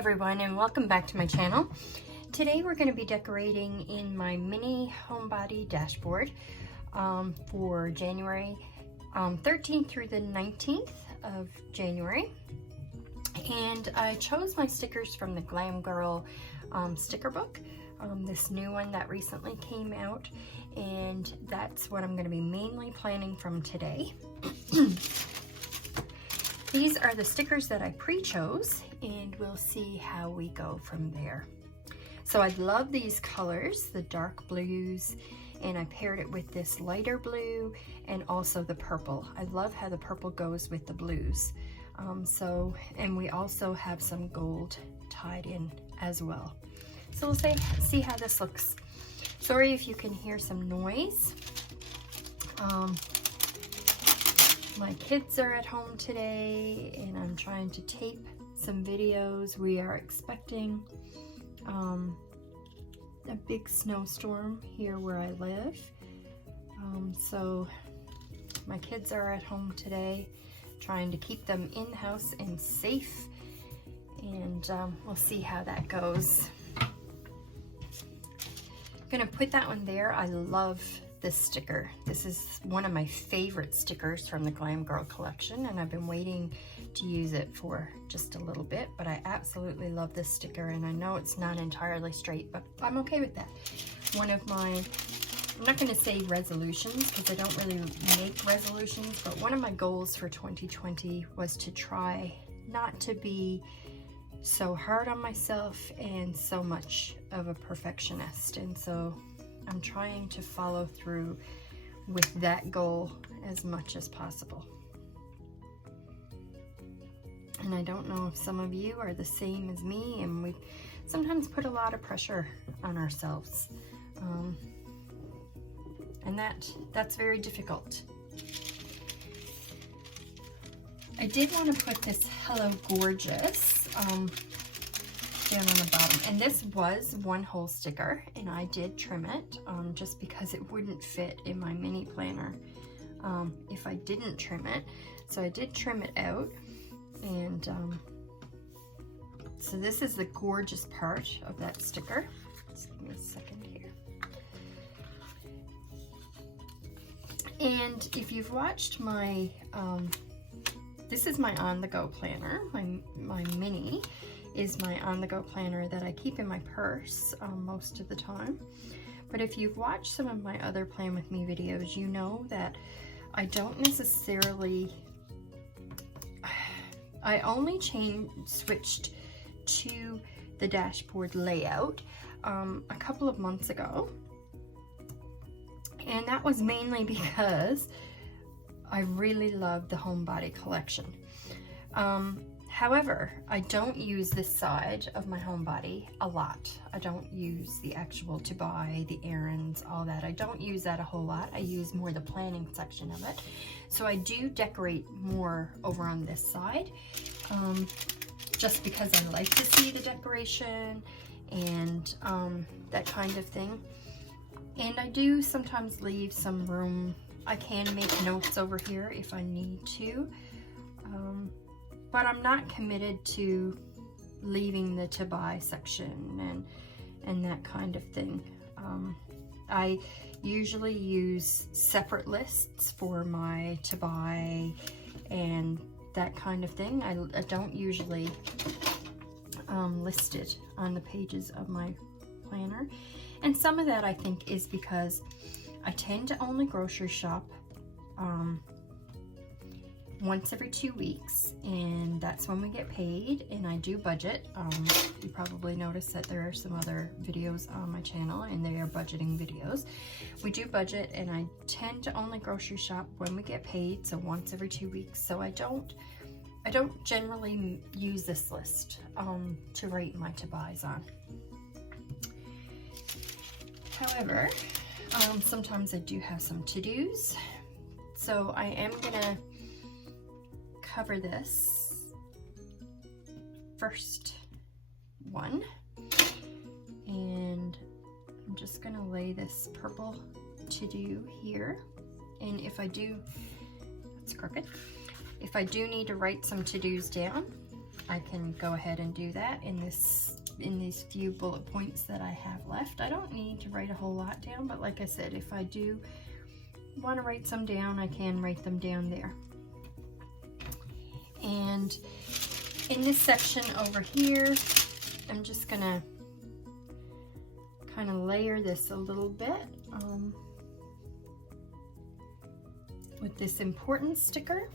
everyone, and welcome back to my channel. Today we're going to be decorating in my mini homebody dashboard for January 13th through the 19th of January. And I chose my stickers from the Glam Girl sticker book, this new one that recently came out, and that's what I'm going to be mainly planning from today. These are the stickers that I pre-chose, and we'll see how we go from there. So I love these colors, the dark blues, and I paired it with this lighter blue and also the purple. I love how the purple goes with the blues. And we also have some gold tied in as well. So we'll see how this looks. Sorry if you can hear some noise. My kids are at home today and I'm trying to tape some videos. We are expecting a big snowstorm here where I live. So my kids are at home today, trying to keep them in the house and safe, and we'll see how that goes. I'm gonna put that one there. I love this sticker. This is one of my favorite stickers from the Glam Girl collection, and I've been waiting to use it for just a little bit, but I absolutely love this sticker, and I know it's not entirely straight, but I'm okay with that. One of my, I'm not going to say resolutions because I don't really make resolutions, but one of my goals for 2020 was to try not to be so hard on myself and so much of a perfectionist, and so I'm trying to follow through with that goal as much as possible. And I don't know if some of you are the same as me, and we sometimes put a lot of pressure on ourselves. And that's very difficult. I did want to put this Hello Gorgeous down on the bottom, and this was one whole sticker, and I did trim it just because it wouldn't fit in my mini planner if I didn't trim it. So I did trim it out, and so this is the gorgeous part of that sticker. Just give me a second here. And if you've watched my this is my on-the-go planner. My mini is my on-the-go planner that I keep in my purse most of the time. But if you've watched some of my other Plan With Me videos, you know that I don't necessarily, I only switched to the dashboard layout a couple of months ago. And that was mainly because I really love the Homebody collection. However, I don't use this side of my Homebody a lot. I don't use the actual to buy, the errands, all that. I don't use that a whole lot. I use more the planning section of it. So I do decorate more over on this side, just because I like to see the decoration and that kind of thing. And I do sometimes leave some room. I can make notes over here if I need to. But I'm not committed to leaving the to buy section and that kind of thing. I usually use separate lists for my to buy and that kind of thing. I don't usually list it on the pages of my planner. And some of that I think is because I tend to only grocery shop once every 2 weeks, and that's when we get paid, and I do budget. You probably noticed that there are some other videos on my channel, and they are budgeting videos. We do budget, and I tend to only grocery shop when we get paid, so once every 2 weeks. So I don't generally use this list to rate my to-buys on. However, sometimes I do have some to-dos, so I am gonna cover this first one, and I'm just gonna lay this purple to-do here, and if I do, it's crooked, if I do need to write some to-dos down, I can go ahead and do that in these few bullet points that I have left. I don't need to write a whole lot down, but like I said, if I do want to write some down, I can write them down there. And in this section over here, I'm just gonna kind of layer this a little bit with this importance sticker.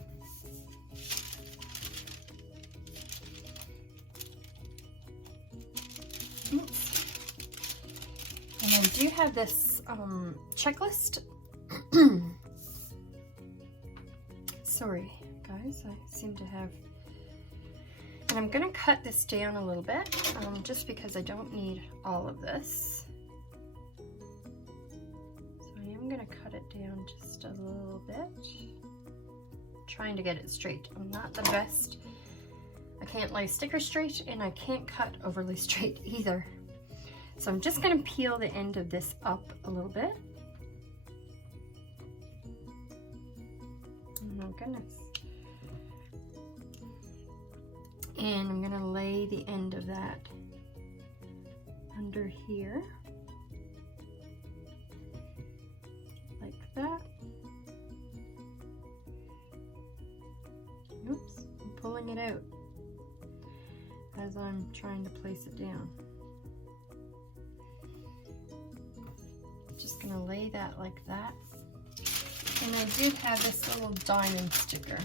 Oops. And I do have this checklist. Sorry guys, I seem to have, and I'm gonna cut this down a little bit just because I don't need all of this. So I am gonna cut it down just a little bit, trying to get it straight. I'm not the best. I can't lay stickers straight and I can't cut overly straight either. So I'm just gonna peel the end of this up a little bit. Oh my goodness. And I'm gonna lay the end of that under here, like that. Oops, I'm pulling it out as I'm trying to place it down. Just gonna lay that like that. And I did have this little diamond sticker,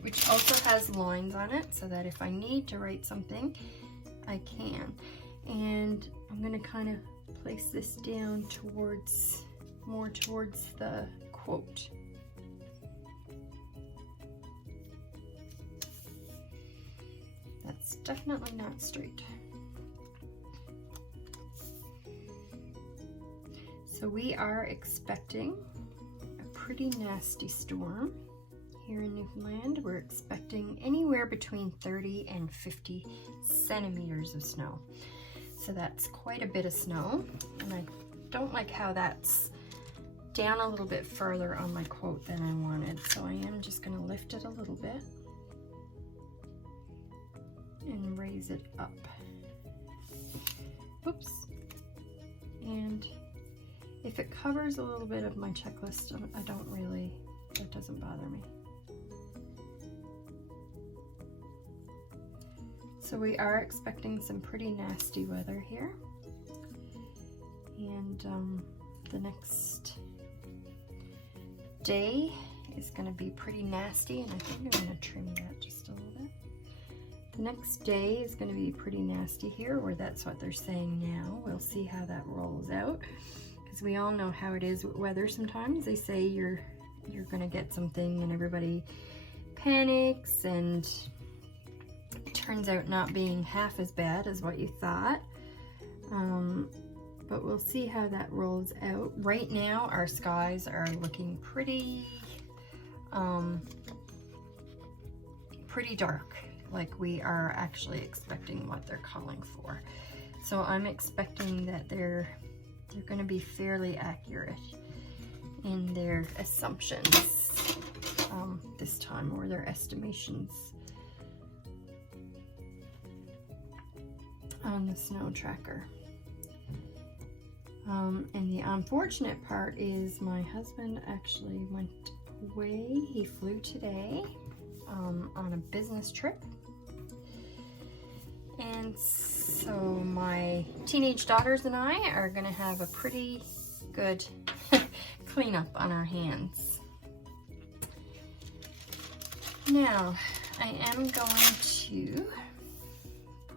which also has lines on it, so that if I need to write something, I can. And I'm gonna kind of place this down towards, more towards the quote. That's definitely not straight. So we are expecting a pretty nasty storm here in Newfoundland. We're expecting anywhere between 30 and 50 centimeters of snow. So that's quite a bit of snow. And I don't like how that's down a little bit further on my quote than I wanted. So I am just gonna lift it a little bit and raise it up. Oops. And if it covers a little bit of my checklist, I don't really, that doesn't bother me. So we are expecting some pretty nasty weather here. And the next day is gonna be pretty nasty, and I think I'm gonna trim that just a little bit. The next day is gonna be pretty nasty here, or that's what they're saying now. We'll see how that rolls out, because we all know how it is with weather sometimes. They say you're gonna get something and everybody panics, and it turns out not being half as bad as what you thought. But we'll see how that rolls out. Right now, our skies are looking pretty dark. Like we are actually expecting what they're calling for. So I'm expecting that they're going to be fairly accurate in their assumptions this time, or their estimations on the snow tracker. And the unfortunate part is my husband actually went away. He flew today on a business trip. And so my teenage daughters and I are gonna have a pretty good cleanup on our hands. Now, I am going to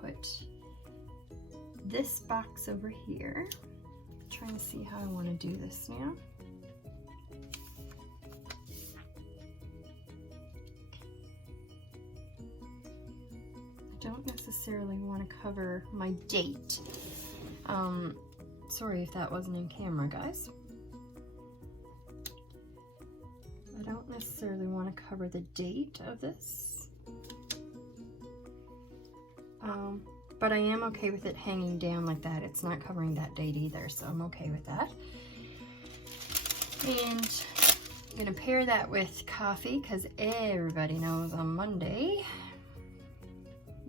put this box over here. I'm trying to see how I want to do this now. I don't necessarily want to cover my date. Sorry if that wasn't in camera, guys. I don't necessarily want to cover the date of this. But I am okay with it hanging down like that. It's not covering that date either, so I'm okay with that. And I'm gonna pair that with coffee, because everybody knows on Monday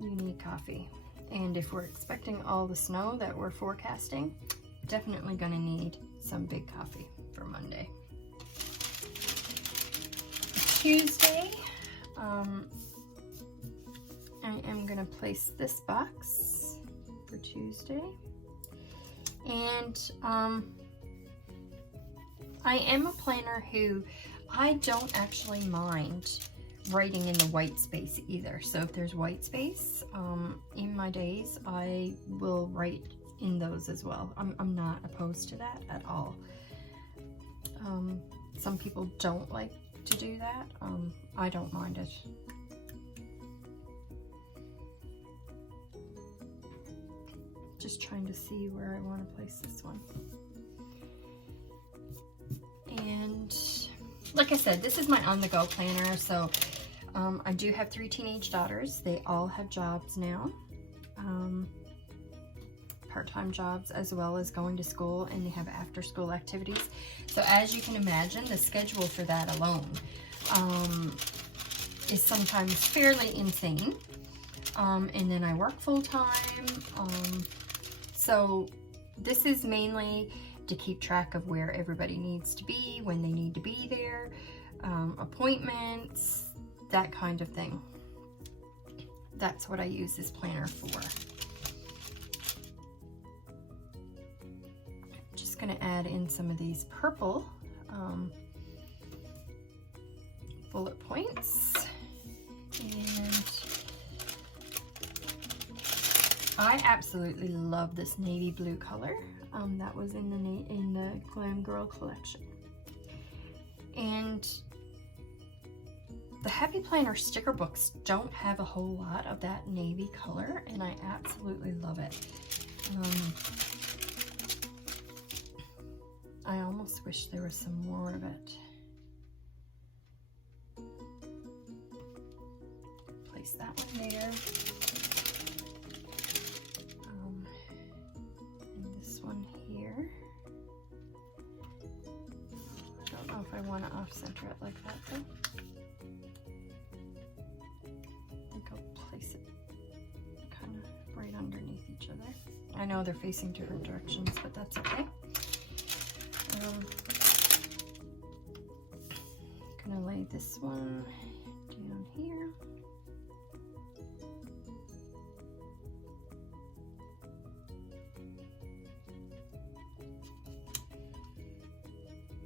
you need coffee. And if we're expecting all the snow that we're forecasting, definitely gonna need some big coffee for Monday. Tuesday, I am gonna place this box for Tuesday. And I am a planner who I don't actually mind writing in the white space either. So if there's white space in my days, I will write in those as well. I'm not opposed to that at all. Some people don't like to do that. I don't mind it. Just trying to see where I want to place this one. And like I said, this is my on-the-go planner. So I do have 3 teenage daughters. They all have jobs now, part-time jobs, as well as going to school, and they have after-school activities. So as you can imagine, the schedule for that alone is sometimes fairly insane. And then I work full-time. So this is mainly to keep track of where everybody needs to be, when they need to be there, appointments, that kind of thing. That's what I use this planner for. Just gonna add in some of these purple bullet points. And I absolutely love this navy blue color. That was in the Glam Girl collection. And the Happy Planner sticker books don't have a whole lot of that navy color, and I absolutely love it. I almost wish there was some more of it. Place that one there. I want to off-center it like that though. I think I'll place it kind of right underneath each other. I know they're facing different directions, but that's okay. I'm gonna lay this one down here.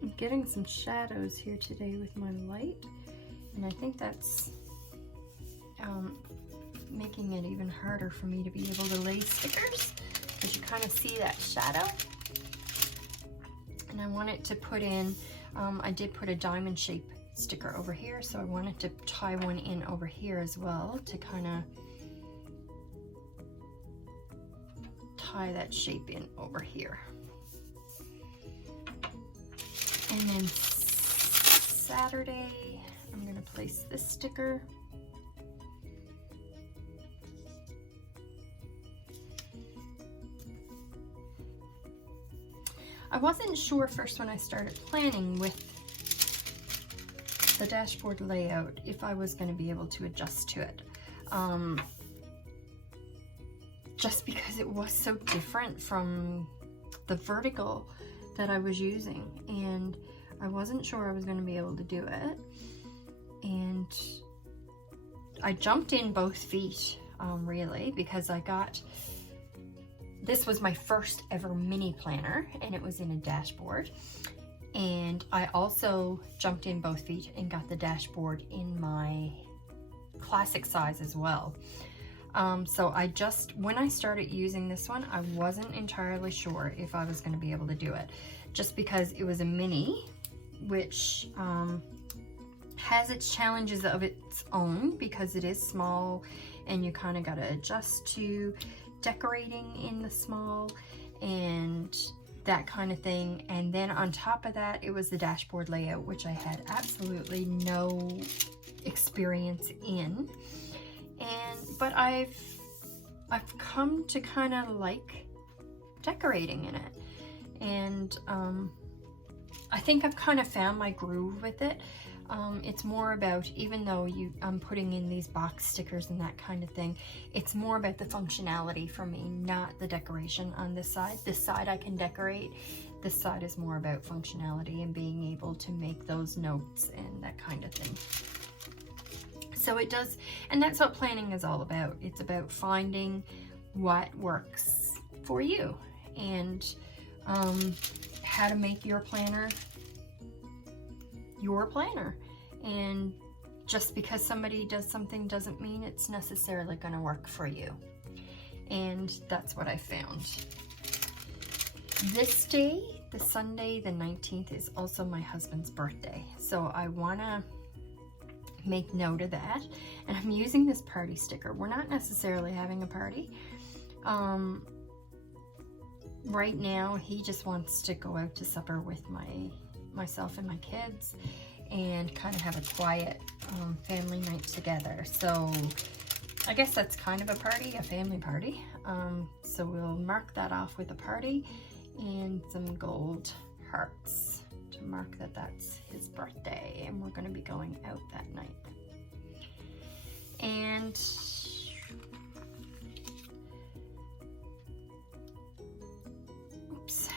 I'm getting some shadows here today with my light, and I think that's making it even harder for me to be able to lay stickers, because you kind of see that shadow. And I wanted to put in, I did put a diamond shape sticker over here, so I wanted to tie one in over here as well to kind of tie that shape in over here. And then Saturday, I'm going to place this sticker. I wasn't sure first when I started planning with the dashboard layout if I was going to be able to adjust to it. Just because it was so different from the vertical that I was using, and I wasn't sure I was going to be able to do it. And I jumped in both feet, really, because I got, this was my first ever mini planner, and it was in a dashboard. And I also jumped in both feet and got the dashboard in my classic size as well. So I just, when I started using this one, I wasn't entirely sure if I was going to be able to do it, just because it was a mini, which has its challenges of its own, because it is small and you kind of got to adjust to decorating in the small and that kind of thing. And then on top of that, it was the dashboard layout, which I had absolutely no experience in. But I've come to kind of like decorating in it, and I think I've kind of found my groove with it. It's more about, even though I'm putting in these box stickers and that kind of thing, it's more about the functionality for me, not the decoration on this side. This side I can decorate. This side is more about functionality and being able to make those notes and that kind of thing. So it does, and that's what planning is all about. It's about finding what works for you and how to make your planner your planner. And just because somebody does something doesn't mean it's necessarily going to work for you. And that's what I found. This day, the Sunday the 19th, is also my husband's birthday, so I want to make note of that. And I'm using this party sticker. We're not necessarily having a party. Right now he just wants to go out to supper with myself and my kids and kind of have a quiet family night together. So I guess that's kind of a party, a family party. So we'll mark that off with a party and some gold hearts to mark that that's his birthday, and we're going to be going out that night. And oops.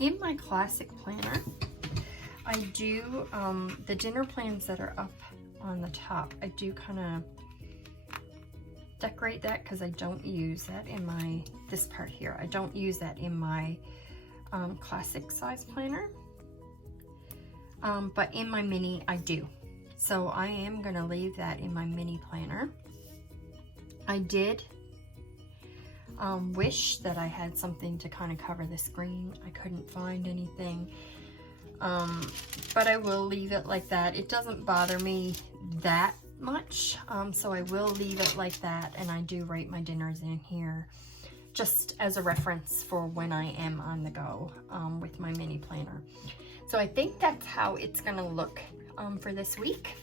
In my classic planner, I do the dinner plans that are up on the top. I do kind of decorate that because I don't use that in this part here. I don't use that in my classic size planner, but in my mini I do. So I am going to leave that in my mini planner. I did wish that I had something to kind of cover the screen. I couldn't find anything, but I will leave it like that. It doesn't bother me that much, so I will leave it like that, and I do write my dinners in here just as a reference for when I am on the go with my mini planner. So I think that's how it's gonna look for this week,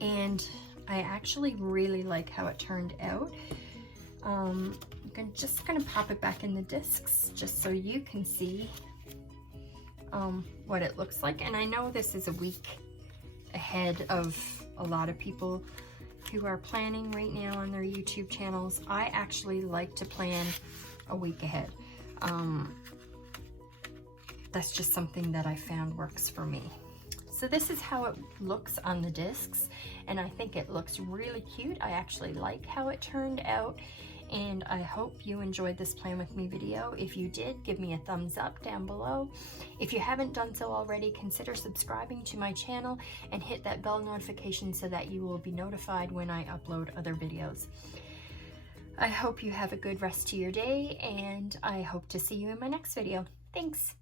and I actually really like how it turned out. I'm just gonna pop it back in the discs just so you can see what it looks like. And I know this is a week ahead of a lot of people who are planning right now on their YouTube channels. I actually like to plan a week ahead. That's just something that I found works for me. So this is how it looks on the discs, and I think it looks really cute. I actually like how it turned out, and I hope you enjoyed this Plan With Me video. If you did, give me a thumbs up down below. If you haven't done so already, consider subscribing to my channel and hit that bell notification so that you will be notified when I upload other videos. I hope you have a good rest of your day, and I hope to see you in my next video. Thanks.